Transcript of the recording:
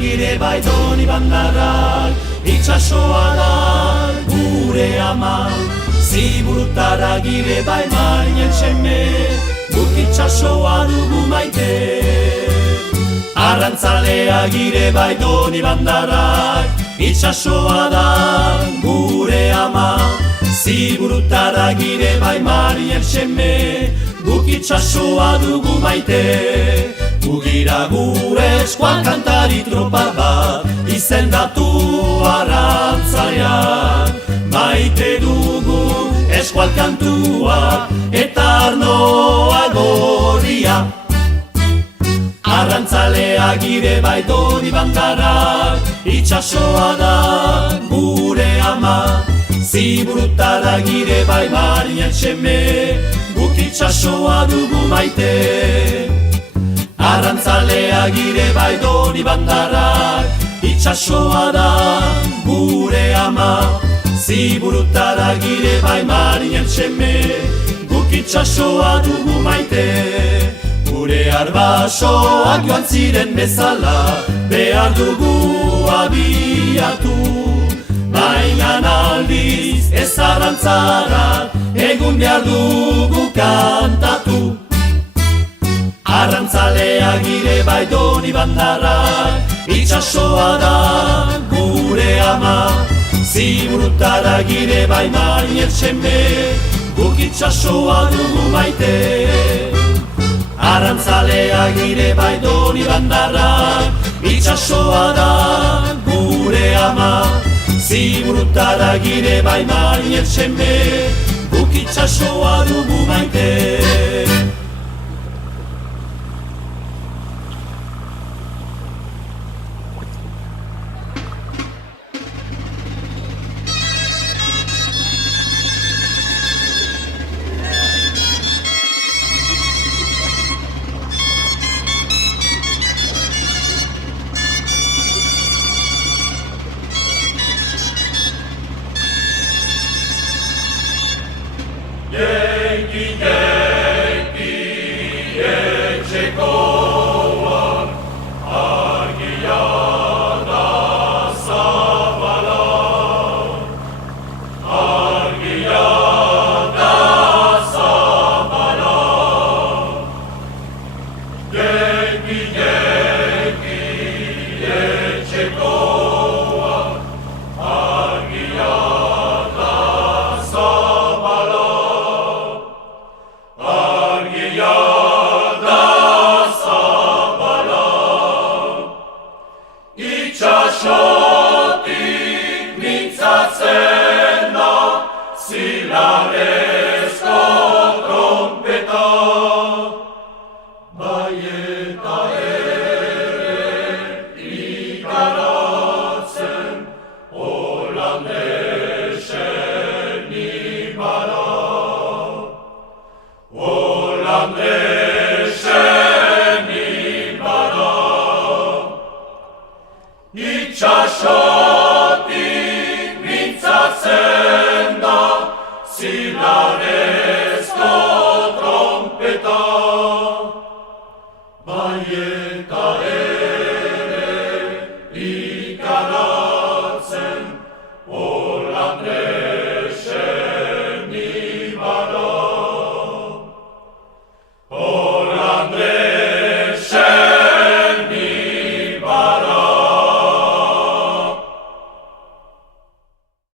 Gire baitoni bandarrak, itxasoa da gure ama. Ziburutara gire bai marinen seme, guk itxasoa dugu maite. Arrantzalea gire baitoni bandarrak, itxasoa da gure ama. Ziburutara gire bai marinen seme, guk itxasoa dugu maite. Gugira gure eskual kantari tropa bat, izendatu arrantzalean. Maite dugu eskual kantua eta arnoa gorria. Arrantzalea gire baitoni bandarrak, itxasoa da gure ama. Ziburutara gire bai marinen seme, guk itxasoa dugu maite. Arrantzalea gire baitoni bandarrak, itxasoa da gure ama. Ziburutara gire bai marinen seme, guk itxasoa dugu maite. Gure arbasoak joan ziren bezala, behar dugu abiatu. Baina aldiz ez arrantzara, egun behar dugu kantatu. Arrantzalea gire baitoni bandarrak, itxasoa da gure ama. Ziburutara gire bai marinen seme, guk itxasoa dugu maite. Arrantzalea gire baitoni bandarrak, itxasoa da gure ama. Ziburutara gire bai marinen seme, guk itxasoa dugu maite. Yankee, Yankee. itxaso